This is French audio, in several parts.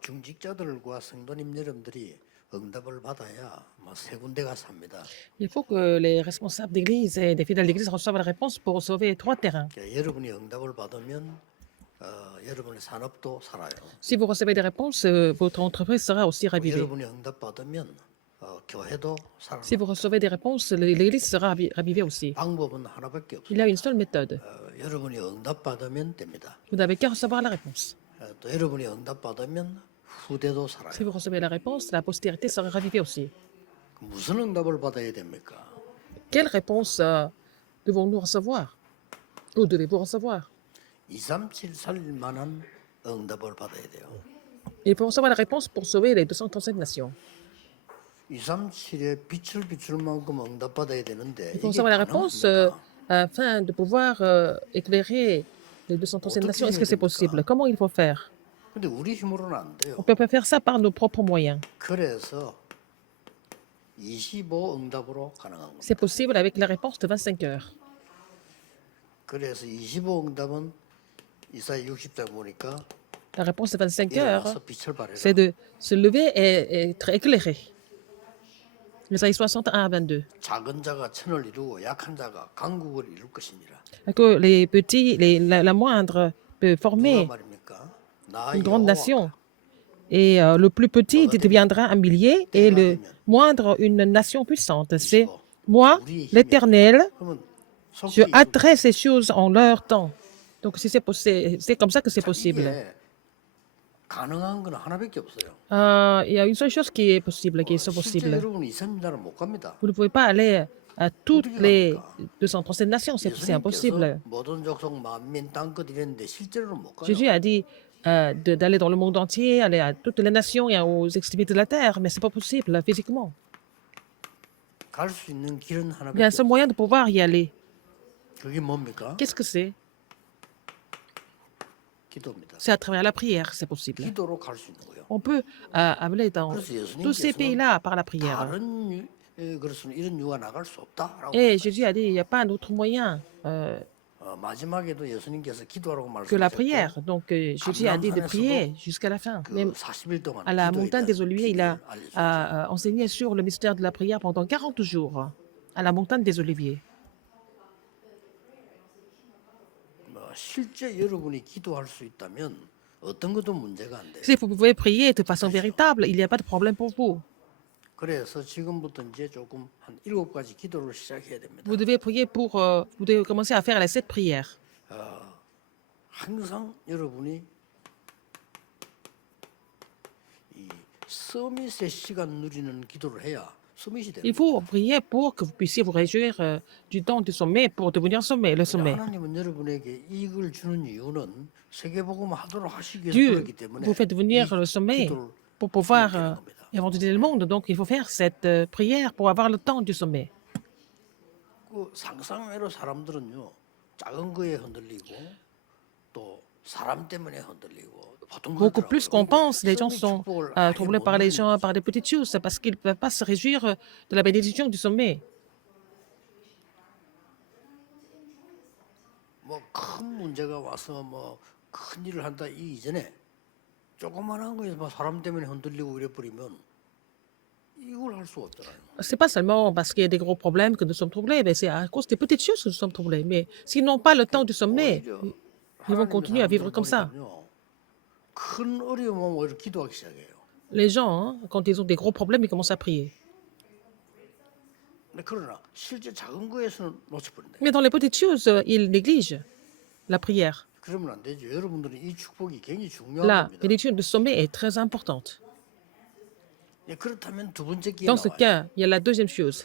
중직자들과 성도님 여러분들이 응답을 받아야 세 군데가 삽니다. Il faut que les responsables d'église et des fidèles d'église reçoivent la réponse pour sauver 3 terrains. 여러분이 응답을 받으면 여러분의 산업도 살아요. Si vous recevez des réponses, votre entreprise sera aussi ravivée. 여러분이 응답 받으면 교회도 Si vous 살아납니다. recevez des réponses, l'église sera ravivée aussi. 방법은 하나밖에 Il y 없어요. a une seule méthode. 여러분이 응답 받으면 됩니다. Vous n'avez qu'à recevoir la réponse. 또 여러분이 응답 받으면 후대도 살아요. Si vous recevez la réponse, la postérité sera ravivée aussi. 무슨 응답을 받아야 됩니까? Quelle réponse devons-nous recevoir? Ou devez-vous recevoir? 237 살릴 만한 응답을 받아야 돼요. Il faut recevoir la réponse pour sauver les 237 nations. 237에 빛을 비출 만큼 응답 받아야 되는데 Il faut 이게 recevoir la réponse 가능합니까? afin de pouvoir éclairer les 237 nations. Est-ce que c'est possible? Comment il faut faire? 근데 우리 힘으로는 안 On 돼요. ne peut pas faire ça par nos propres moyens. 그래서 25 응답으로 가능한 겁니다. C'est possible avec la réponse de 25 heures. 그래서 25 응답은 이사야 60장 보니까 La réponse de 25 heures, 일어나서 빛을 발해라. c'est de se lever et être éclairé. Isaïe 61 à 22. 작은 자가 천을 이루고 약한 자가 강국을 이룰 것이니라. Que les petits, la moindre peut 누가 former 말입니까? 나 une grande 여호와. nation. Et le plus petit deviendra un millier et le moindre une nation puissante. C'est moi, l'Éternel, 그러면 je 속히 hâterai ces choses en leur temps. Donc, si c'est comme ça que c'est possible. 이게 가능한 건 하나밖에 없어요. Il y a une seule chose qui est possible, qui est 실제 possible. 여러분이 이스라엘 나라 못 갑니다. Vous ne pouvez pas aller à toutes les 237 nations, c'est 예수님께서 impossible. 모든 족속 만민 땅끝 이랬는데 실제로는 못 가요. Jésus a dit d'aller dans le monde entier, aller à toutes les nations et aux extrémités de la terre, mais c'est pas possible physiquement. 갈 수 있는 길은 Il y a un 하나밖에 seul moyen de pouvoir y aller. 그게 뭡니까? Qu'est-ce que c'est? 기도입니다. C'est à travers la prière, c'est possible. 기도로 갈 수 있는 거예요. On peut aller dans 그래서 예수님께서는 tous ces pays-là par la prière. 다른 그래서는 이런 유가 나갈 수 없다라고. Et Jésus a dit, il n'y a pas d'autre moyen 마지막에도 예수님께서 기도하라고 que la 말씀하셨고 prière. Donc Jésus a dit de prier jusqu'à la fin. 그 Même 40일 동안 à la 기도에 montagne 대한 des Oliviers, il a 비밀을 알려주셨죠. enseigné sur le mystère de la prière pendant 40 jours à la montagne des Oliviers. 실제 여러분이 기도할 수 있다면 어떤 것도 문제가 안 돼요. Si vous pouvez prier de façon véritable, il n'y a pas de problème pour vous. 그래서 지금부터 이제 조금 한 7가지 기도를 시작해야 됩니다. Vous devez prier pour, vous devez commencer à faire les 7 prières. 항상 여러분이 이 서밋의 시간 누리는 기도를 해야 서밋이 Il 됩니다. faut prier pour que vous puissiez vous réjouir du temps du sommet pour devenir sommet, le sommet. 하나님은 여러분에게 이익을 주는 이유는 세계복음 하도록 하시기 위해서 Dieu 그렇기 때문에 vous fait devenir le sommet 기도를 pour pouvoir 수행하는 겁니다. évangéliser le monde. Donc, il faut faire cette prière pour avoir le temps du sommet. 그 상상외로 사람들은요 작은 거에 흔들리고 또 사람 때문에 흔들리고 보통 Beaucoup 그렇더라고요. plus qu'on pense, les gens 성의 sont 축복을 아예 troublés 못 par les 누리는 gens, par des petites choses, parce qu'ils ne peuvent pas se réjouir de la bénédiction du sommet. 뭐큰 문제가 와서 뭐 큰 일을 한다 이 이전에 조그만한 거에서 막 사람 때문에 흔들리고 이래 버리면 이걸 할 수가 없잖아요. C'est pas seulement parce qu'il y a des gros problèmes que nous sommes troublés, mais c'est à cause des petites choses que nous sommes troublés. Mais s'ils n'ont pas le temps du sommet, 오히려 ils vont 하나님의 continuer à vivre 사람들을 comme ça. 보니까요, 큰 어려움 오면 오히려 기도하기 시작해요. Les gens, quand ils ont des gros problèmes, ils commencent à prier. 근데 그러나 실제 작은 거에서는 놓쳐버린다. Mais dans les petites choses, ils négligent la prière. 그러면 안 되죠. 여러분들은 이 축복이 굉장히 중요한 La 겁니다. bénédiction du sommet est très importante. 예, 그렇다면 두 번째 기회 Dans ce 나와요. cas, il y a la deuxième chose.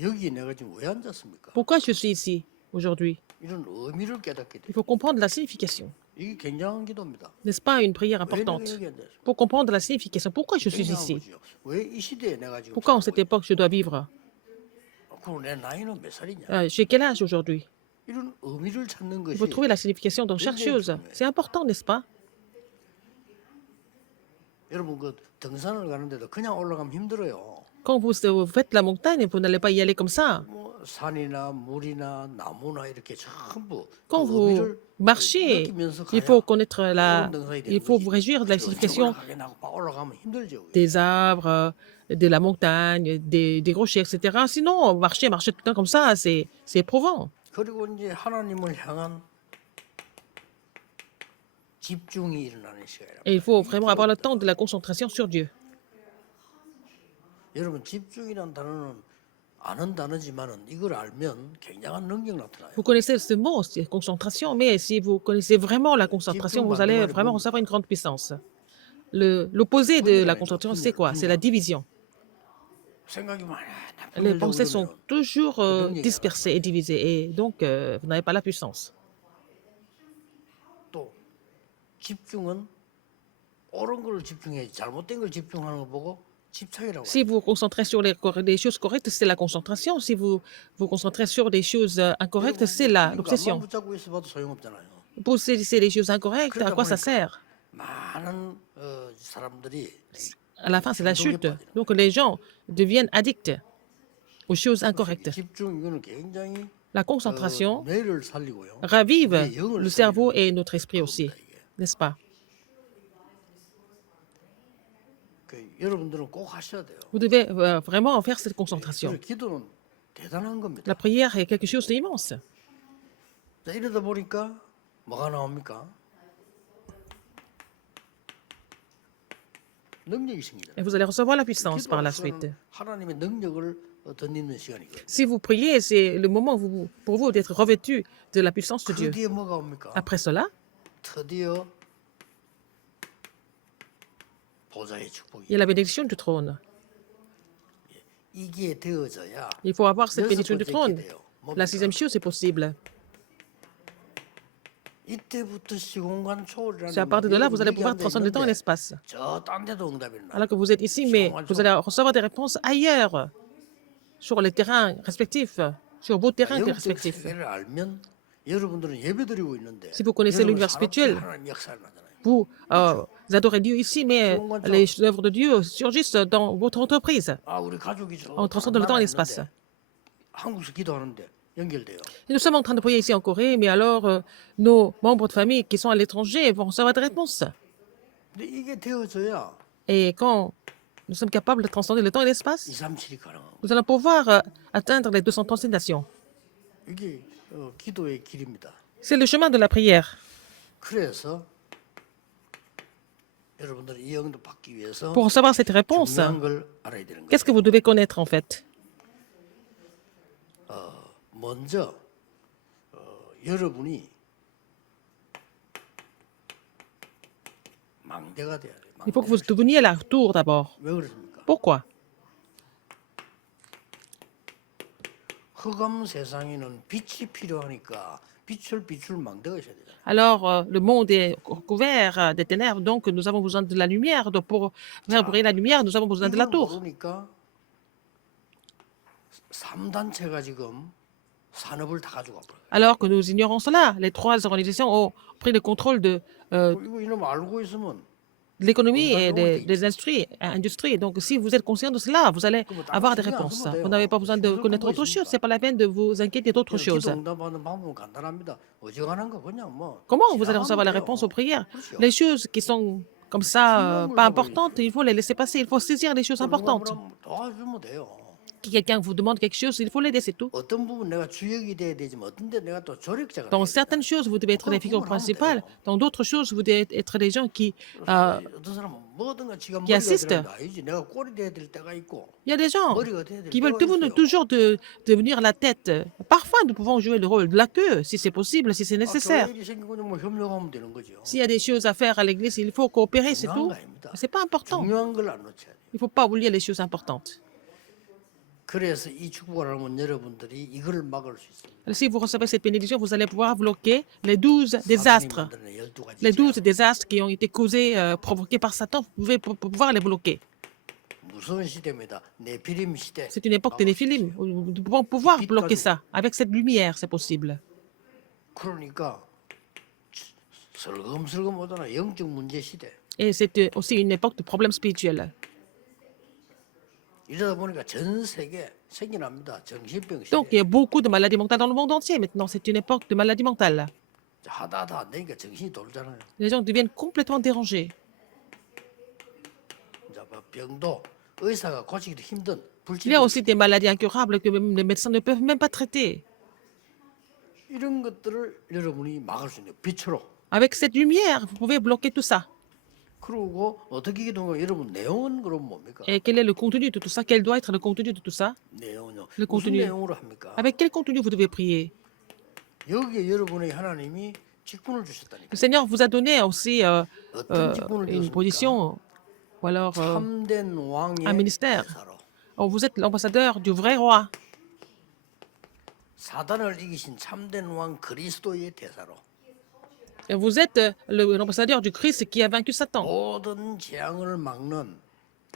여기 내가 지금 왜 앉았습니까? Pourquoi je suis ici aujourd'hui? 이런 의미를 깨닫게 돼요. Il faut comprendre la signification. 이게 굉장한 기도입니다. N'est-ce pas une prière 왜 내가 importante? 여기 앉았습니까? Pour comprendre la signification. Pourquoi je suis 굉장한 ici? 거죠. 왜 이 시대에 내가 지금 Pourquoi en 살고 cette époque je dois vivre? 그럼 내 나이는 몇 살이냐? J'ai quel âge aujourd'hui? 이런 의미를 찾는 Il 것이 faut trouver la signification dans chaque chose. C'est important, n'est-ce pas? 여러분 그 등산을 가는데도 그냥 올라가면 힘들어요. Quand vous faites la montagne, vous n'allez pas y aller comme ça. 뭐 산이나 물이나 나무나 이렇게 전부 그 Quand vous 의미를 marchez, 느끼면서 il 가야 faut connaître 오른 등산이 il 되는 faut 거지. vous réjouir de la 그래서 signification 가게 나고 막 올라가면 힘들죠. 그게. des arbres, de la montagne, des rochers, etc. Sinon, marcher tout le temps comme ça, c'est éprouvant. 그리고 이제 하나님을 향한 집중이 일어나는 시간이란 Et il faut 말이에요. vraiment avoir le temps de la concentration sur Dieu. 여러분 집중이란 단어는 아는 단어지만은 이걸 알면 굉장한 능력 나타나요. Vous connaissez ce mot, c'est concentration, mais si vous connaissez vraiment la concentration, vous allez vraiment recevoir une grande puissance. L'opposé de la concentration, c'est quoi? C'est la division. 생각이 많아. Les pensées sont 그러면 toujours dispersées et divisées, et donc vous n'avez pas la puissance. 또 집중은 옳은 걸 집중해야지 잘못된 걸 집중하는 거 보고 집착이라고. Si vous vous concentrez sur les choses correctes, c'est la concentration. Si vous vous concentrez sur des choses incorrectes, c'est l'obsession. 붙잡고 있어봐도 소용없잖아요. Pour saisir les choses incorrectes, à quoi ça sert? 많은 사람들이 À la fin, c'est la chute. Donc les gens deviennent addicts aux choses incorrectes. 집중 이거는 굉장히 La concentration 뇌를 살리고요. ravive 우리의 영을 le cerveau 살리는 et notre esprit aussi, 겁니다, 이게. n'est-ce pas? 여러분들은 꼭 하셔야 돼요. Vous devez vraiment faire cette concentration. 그래서 기도는 대단한 겁니다. La prière est quelque chose d'immense. 자, 이러다 보니까 뭐가 나옵니까? 능력이 생기죠. Et vous allez recevoir la puissance par la suite. 하나님의 능력을 덧입는 시간이거든요. Si vous priez, c'est le moment pour vous d'être revêtu de la puissance de 그 Dieu. 뒤에 뭐가 옵니까? Après cela, 드디어 보좌의 축복이. il y a la bénédiction du trône. 이게 되어져야 Il faut avoir cette 여섯 bénédiction du 번째 trône. 기대요. 뭡니까? La sixième chose est possible. 이때부터 시공간 초월이라는 C'est à partir de là, vous allez pouvoir transcender le temps et l'espace. 저딴 데도 응답이 나. Alors que vous êtes ici, mais vous allez recevoir des réponses ailleurs, sur les terrains respectifs, sur vos terrains 영적 respectifs. 세계를 알면 여러분들은 예배드리고 있는데 Si vous connaissez 여러분 l'univers spirituel, 하나님 역사를 나잖아요. vous adorez Dieu ici, mais les œuvres de Dieu surgissent dans votre entreprise. 아, 우리 가족이 저 On transcende le temps et l'espace. 한국에서 기도하는데 연결돼요. Et nous sommes en train de prier ici en Corée, mais alors nos membres de famille qui sont à l'étranger vont recevoir des réponses. 근데 이게 되어져야 Et quand nous sommes capables de transcender le temps et l'espace, 237이 가능하고 nous allons pouvoir atteindre les 236 nations. 이게 기도의 길입니다. C'est le chemin de la prière. 그래서 여러분들 이 영도 받기 위해서 Pour recevoir cette réponse, 중요한 걸 알아야 되는 거예요. qu'est-ce que vous devez connaître en fait? 먼저 여러분이 망대가 돼야 돼요. Il faut que vous deveniez la tour d'abord. 왜 그렇습니까? Pourquoi? 흑암 세상에는 빛이 필요하니까 빛을 비출 망대가 있어야 되잖아요. Alors, le monde est couvert des ténèbres, donc nous avons besoin de la lumière. Donc, pour faire briller la lumière, nous avons besoin de la 이걸 tour. 모르니까 3단체가 지금 산업을 다 가져가 버려요. Alors que nous ignorons cela, les trois organisations ont pris le contrôle de 이거 이놈 알고 있으면 l'économie et des industries. Donc, si vous êtes conscient de cela, vous allez avoir des réponses. Vous n'avez pas besoin de connaître autre chose. Ce n'est pas la peine de vous inquiéter d'autre 기도 chose. 응답하는 방법은 간단합니다. 어지간한 거 그냥 뭐 Comment vous allez recevoir la 지나가면 réponse 돼요. aux prières? 그렇죠. Les choses qui sont comme ça, pas importantes, il faut les laisser passer. Il faut saisir les choses 누가 importantes. 뭐라면 도와주면 돼요. Si quelqu'un vous demande quelque chose, il faut l'aider, c'est tout. 어떤 부분 내가 주역이 돼야 되지만 어떤 데 내가 또 조력자가 Dans 돼야 돼요. certaines choses, vous devez être les figures principales. Dans d'autres choses, vous devez être les gens qui... 어떤 사람은 뭐든가 지가 머리가 assiste. 되는 거 아니지. 내가 꼴이 돼야 될 때가 있고 Il y a des gens 머리가 돼야 될 qui veulent 때가 있어요. toujours devenir la tête. Parfois, nous pouvons jouer le rôle de la queue, si c'est possible, si c'est nécessaire. 교회 일이 생기고 뭐 협력하면 되는 거죠. S'il y a des choses à faire à l'église, il faut coopérer, c'est tout. C'est pas important. 중요한 걸 안 놓쳐야 돼요. Il faut pas oublier les choses importantes. 그래서 이 축복을 하면 여러분들이 이걸 막을 수 있습니다. Si vous recevez cette bénédiction, vous allez pouvoir bloquer les 12 사탄이 désastres. 만드는 12가지 Les 12 désastres qui ont été causés, provoqués par Satan, vous pouvez pouvoir les bloquer. 무서운 시대입니다. 네피림 시대. C'est une époque de Néphilim. Nous pouvons pouvoir bloquer ça. Avec cette lumière, c'est possible. 그러니까 슬금슬금 오잖아. 영적 문제 시대. Et c'est aussi une époque de problèmes spirituels. 이러다 보니까 전 세계 생겨납니다. 정신병 Donc, il y 시대. a beaucoup de maladies mentales dans le monde entier maintenant. C'est une époque de maladies mentales. 하다 안 되니까 정신이 돌잖아요. Les gens deviennent complètement dérangés. 이제 뭐 병도 의사가 고치기도 힘든 Il y a 불치병 aussi des maladies incurables que même les médecins ne peuvent même pas traiter. 이런 것들을 여러분이 막을 수 있는 빛으로. Avec cette lumière, vous pouvez bloquer tout ça. 그리고 어떻게 기도가 여러분 내용은 그럼 뭡니까? Et quel est le contenu de tout ça? Quel doit être le contenu de tout ça? 내용은요. Le 무슨 contenu. 내용으로 합니까? Avec quel contenu vous devez prier? 여기에 여러분의 하나님이 직분을 주셨다니까. Le Seigneur vous a donné aussi 어떤 직분을 une 주셨습니까? position ou alors 참된 왕의 un ministère. 대사로 Oh, vous êtes l'ambassadeur du vrai roi. 사단을 이기신 참된 왕 그리스도의 대사로 Et vous êtes l'ambassadeur du Christ qui a vaincu Satan. 모든 재앙을 막는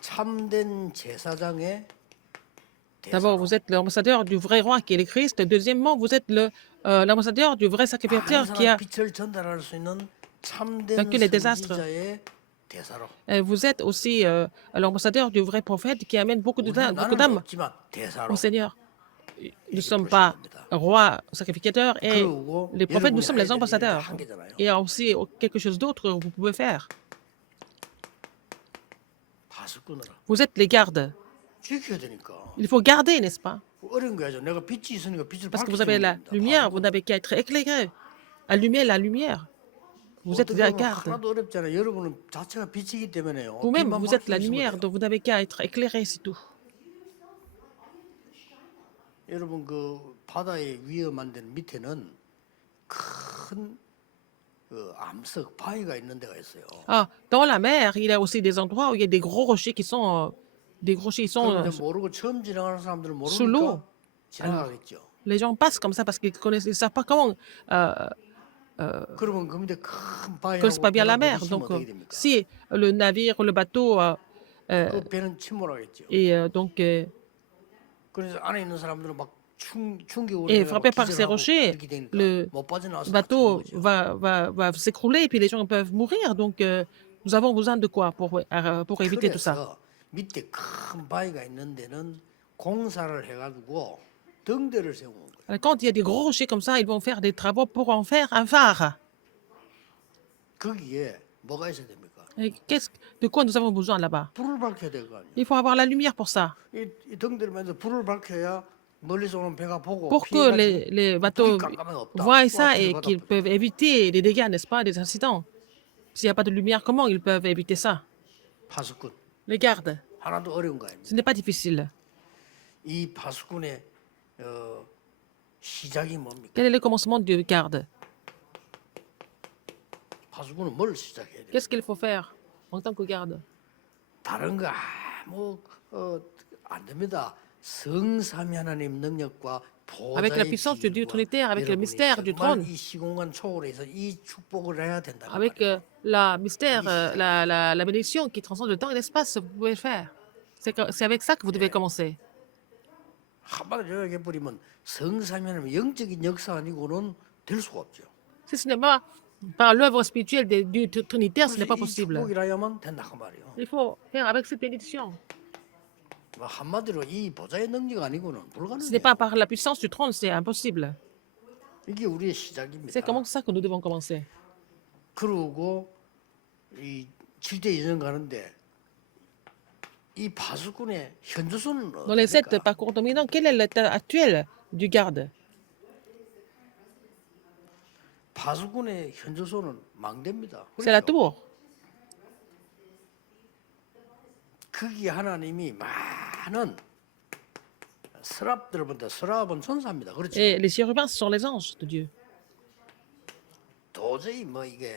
참된 제사장의 D'abord, 대사로 vous êtes l'ambassadeur du vrai roi qui est le Christ. Deuxièmement, vous êtes l'ambassadeur du vrai 많은 sacrificateur qui a 사람 빛을 전달할 수 있는 참된 vaincu les désastres. 선지자의 대사로 Vous êtes aussi l'ambassadeur du vrai prophète qui amène beaucoup 우리는 나는 d'âmes 없지만 대사로 au Seigneur. Nous ne sommes pas rois sacrificateurs et 그리고 les prophètes, nous 여러분이 sommes 해야 les 되는 일이 ambassadeurs. 한 개잖아요. Il y a aussi quelque chose d'autre que vous pouvez faire. 파수꾼으로 Vous êtes les gardes. 지켜야 되니까 Il faut garder, n'est-ce pas? 어려운 거야죠. 내가 빛이 있으니까 빛을 Parce que 밝히면 vous avez la 됩니다. lumière, vous n'avez qu'à être éclairé. Allumer la lumière. Vous êtes 어떻게 la 보면 garde. 하나도 어렵잖아요. 여러분은 자체가 빛이기 때문에요. Vous-même, 빛만 vous êtes la 밝히면 lumière, 돼요. donc vous n'avez qu'à être éclairé, c'est tout. 여러분 그 바다의 위험한 데는 밑에는 큰 암석 바위가 있는 데가 있어요. Ah, dans la mer, il y a aussi des endroits où il y a des gros rochers qui sont, des gros rochers qui sont 그런데 모르고 처음 지나가는 사람들은 sous l'eau. 모르니까 지나가겠죠. Les gens passent comme ça parce qu'ils connaissent, ils savent pas comment 그러면 그 밑에 큰 connaissent 바위하고 pas bien la 배가 mer. 부딪히면 Donc, 어떻게 됩니까? si le navire ou le bateau 그 배는 침몰하겠죠. est donc 그래서 안에 있는 사람들은 막 충격으로 est 해가지고 frappé par ces 기절하고 rochers, 이렇게 되니까 le 못 빠져나와서 bateau 다치는 거죠. va s'écrouler et puis les gens peuvent mourir. Donc, nous avons besoin de quoi pour éviter tout ça? 그래서 밑에 큰 바위가 있는 데는 공사를 해가지고 등대를 세우는 거예요. Alors, quand il y a des gros rochers comme ça, ils vont faire des travaux pour en faire un phare. 거기에 뭐가 있어야 됩니까? Et de quoi nous avons besoin là-bas? 불을 밝혀야 될 거 아니에요. Il faut avoir la lumière pour ça. 이 등대를 만서 불을 밝혀야 멀리서 오는 배가 보고 Pour que 피해가지고 les bateaux 불이 깜깜하게 없다. voient 와, ça et 들어가다 qu'ils 보니까. peuvent éviter les dégâts, n'est-ce pas, des accidents. S'il n'y a pas de lumière, comment ils peuvent éviter ça? 파수꾼 Les gardes, 하나도 어려운 거 아닙니다. ce n'est pas difficile. 이 파수꾼의 시작이 뭡니까? Quel est le commencement du garde? 파수꾼은 뭘 시작해야 돼요? Qu'est-ce qu'il faut faire en tant que garde? 다른 거 아무 안 됩니다. 성삼위 하나님 능력과 Avec la 보좌의 puissance du Dieu 비밀과 trinitaire, avec le 여러분이 mystère du 정말 trône, 이 시공간 초월해서 이 축복을 해야 된다. avec la mystère, la bénédiction qui transcende le temps et l'espace, vous pouvez le faire. C'est avec ça que vous devez commencer. 한마디로 요약해 버리면 성삼위 하나님 영적인 역사 아니고는 될 수가 없죠. Si ce n'est pas par l'œuvre spirituelle des dieux trinitaires, ce n'est pas 그래서 이 possible. 축복이라야만 된다 그 말이에요. Il faut faire avec cette bénédiction. 뭐 한마디로 이 보좌의 능력 아니고는 Ce n'est 불가능해요. pas par la puissance du trône, c'est impossible. 이게 우리의 시작입니다. C'est comme ça que nous devons commencer. 그러고 이 7대 이전 가는데 이 파수꾼의 현주소는 Dans les 7 어떻습니까? parcours dominants, quel est l'état actuel du garde? 파수꾼의 현주소는 망대입니다. C'est la 그렇죠? tour. 거기 하나님이 많은 스랍들보다 스랍은 천사입니다. 그렇죠? Et les chérubins, ce sont les anges de Dieu. 도저히 뭐 이게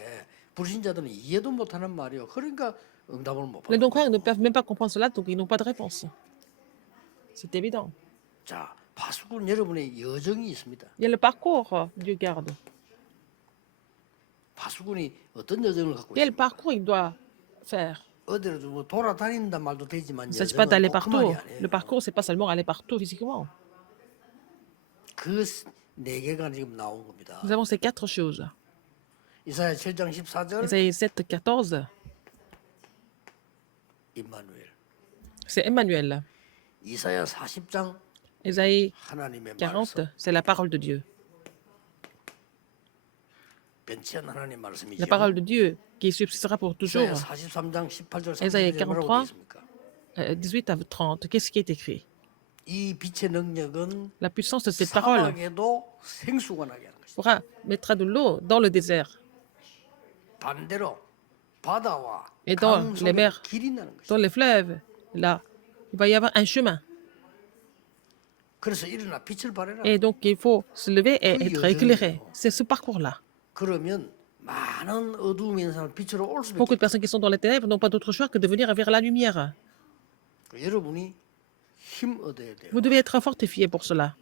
불신자들은 이해도 못하는 말이요. 그러니까 응답을 못 Les 받는 non-croyants ne peuvent même pas comprendre cela, donc ils n'ont pas de réponse. C'est évident. 자, 파수꾼 여러분의 여정이 있습니다. Il y a le parcours du garde. 파수꾼이 어떤 여정을 갖고 Quel 있습니까? parcours il doit faire? 어디로 뭐 돌아다닌다 말도 되지만 Il ne s'agit pas 여정은 d'aller 꼭 그 말이 partout. 아니에요. Le parcours, c'est pas seulement aller partout physiquement. 그 네 개가 지금 나온 겁니다. Nous avons ces 4 choses. 이사야 7장 14절 Isaïe 7, 14, 임마누엘. c'est Emmanuel. 이사야 40장 Ésaïe 하나님의 40, 말씀, c'est la parole de Dieu. 변치 않는 하나님 말씀이죠. La parole de Dieu qui subsistera pour toujours. 이사야 43장 18절 Ésaïe 30절에 뭐라고 43, 되어 있습니까? 18 à 30. Qu'est-ce qui est écrit? 이 빛의 능력은 La puissance de cette parole 사막에도 생수가 나게 하는 것이다. pourra mettre de l'eau dans le désert 반대로 바다와 et dans 강 les 속에 mers, 길이 나는 것이다. dans les fleuves. Là, il va y avoir un chemin. 그래서 일어나 빛을 발해라. Et donc, il faut se lever et être éclairé. C'est ce parcours-là. 그러면 많은 어두움에 있는 사람 빛으로 올 수밖에 Beaucoup de 없다. personnes qui sont dans les ténèbres n'ont pas d'autre choix que de venir vers la lumière. 여러분이 힘 얻어야 돼요. Vous devez être fortifié pour cela.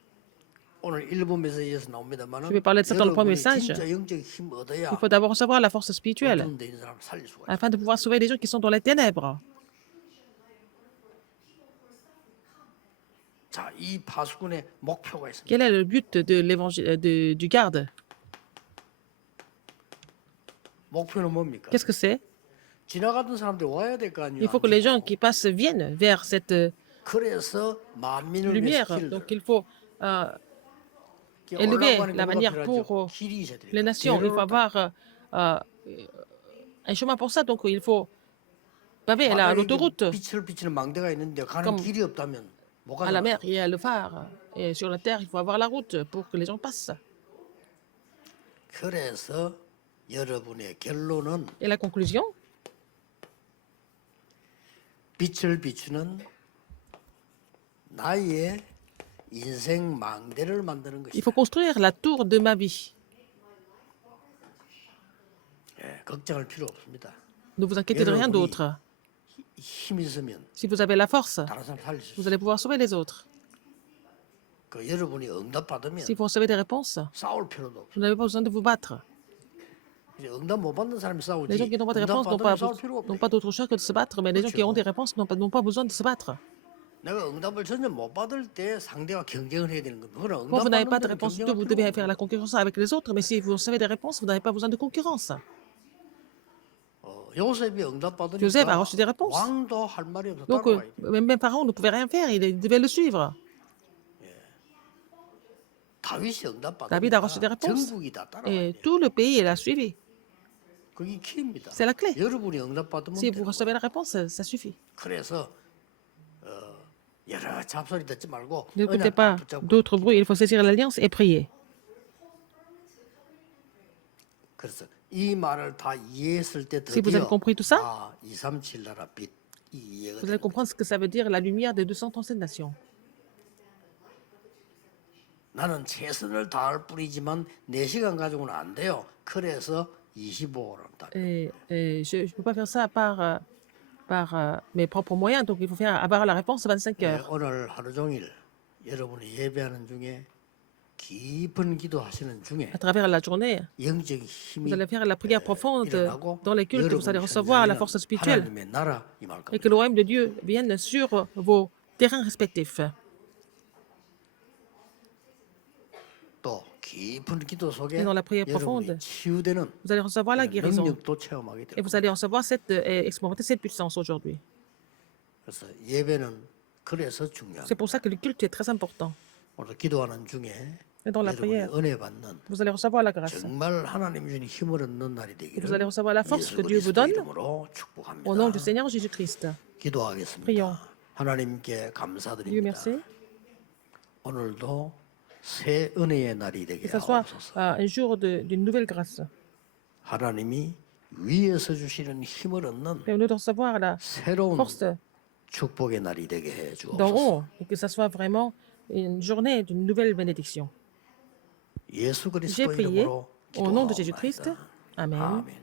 오늘 1번 메시지에서 나옵니다만 Je vais parler de ça dans le premier message. 진짜 영적 힘 얻어야 Il faut d'abord recevoir la force spirituelle 어두운 데 있는 사람 살릴 수가 있어요. afin de pouvoir sauver les gens qui sont dans les ténèbres. 자, 이 파수꾼의 목표가 있습니다. Quel est le but de l'évangile, du garde? 목표는 뭡니까? Qu'est-ce que c'est? 지나가던 사람들 와야 될 거 아니에요. Il faut que les gens qui passent viennent vers cette 그래서 만민을 lumière. 위해서 Donc il faut élever la manière pour 길이 있어야 돼요. les nations. Il faut avoir un chemin pour ça. Donc il faut paver l'autoroute. 빛을 비치는 망대가 있는데 가는 Comme 길이 없다면 못 À la 가잖아요. mer, il y a le phare. Et sur la terre, il faut avoir la route pour que les gens passent. 그래서 여러분의 결론은 Et la conclusion, 빛을 비추는 나의 인생 망대를 만드는 il 것이다. faut construire la tour de ma vie. 예, 걱정할 필요 없습니다. Ne vous inquiétez de rien d'autre. 힘이 있으면 Si vous avez la force, 다른 사람 살릴 수 vous 있어요. allez pouvoir sauver les autres. 그 여러분이 응답 받으면 Si vous recevez des réponses, 싸울 필요도 없어요. vous n'avez pas besoin de vous battre. 이제 응답 못 받는 사람이 싸우지. Les gens qui n'ont pas de 응답 réponses n'ont 받으면 pas, 싸울 필요가 없네. n'ont pas d'autre choix que de se battre, mais les gens qui ont des réponses n'ont pas besoin de se battre. 내가 응답을 전혀 못 받을 때 상대와 경쟁을 해야 되는 겁니다. 그러나 Quand vous 응답 n'avez 받는 pas de 데는 réponse du 경쟁할 tout, vous 필요가 devez 없어요. faire la concurrence avec les autres, mais si vous recevez des réponses, vous n'avez pas besoin de concurrence. 요셉이 응답 Joseph a 받으니까 reçu des réponses. 왕도 할 말이 없어 Donc, 따라와야 돼. même Pharaon ne pouvait rien faire, il devait le suivre. 다윗이 응답 David a 받으니까 reçu des réponses. 전국이 다 따라와야 Et 돼. tout le pays l'a suivi. 그게 키입니다. C'est la clé. 여러분이 응답 받으면 Si 되는 vous 거예요. recevez la réponse, ça suffit. 그래서 여러 잡소리 듣지 말고 N'écoutez 언약 pas 붙잡고. d'autres bruits, il faut saisir l'alliance et prier. 그래서 이 말을 다 이해했을 때 Si vous avez 드디어 compris tout ça, 아, 237 나라 빛 이 이해가 vous allez 됩니다. comprendre ce que ça veut dire la lumière des 237 nations. 나는 최선을 다할 뿐이지만 4시간 가지고는 안 돼요. 그래서 25를 다. Et je ne peux pas faire ça par mes propres moyens, donc il faut avoir la réponse à 25 heures. 오늘 하루 종일 여러분이 예배하는 중에 깊은 기도하시는 중에 À travers la journée, 영적 힘이 vous allez faire la prière profonde 일어나고 dans les cultes, vous allez recevoir la force spirituelle 하나님의 나라 임할 et 겁니다. que le royaume de Dieu vienne sur vos terrains respectifs. 또 깊은 기도 속에 Et dans la prière 여러분이 profonde, 치유되는 Vous allez recevoir la guérison 능력도 체험하게 et 됩니다. vous allez recevoir expérimenter cette puissance aujourd'hui. 그래서 예배는 그래서 중요합니다. C'est pour ça que le culte est très important. 오늘 기도하는 중에 Et dans la 여러분이 prière, 은혜 받는 vous allez recevoir la grâce. 정말 하나님 주신 힘을 얻는 날이 Et vous allez 되기를 recevoir la force 예수 que Dieu vous 그리스도 donne 이름으로 au nom du 축복합니다. Seigneur Jésus-Christ. 기도하겠습니다. Prions. 하나님께 Dieu 감사드립니다. merci. 오늘도 새 은혜의 날이 되게 Que ce soit 하옵소서. un jour d'une nouvelle grâce. 하나님이 위에서 주시는 힘을 얻는 Permets-nous de recevoir la 새로운 force 축복의 날이 되게 해 d'en 주옵소서. haut et que ce soit vraiment une journée d'une nouvelle bénédiction. 예수 J'ai 그리스도 prié 이름으로 au nom de Jésus-Christ. 기도하옵나이다. Amen. 아멘.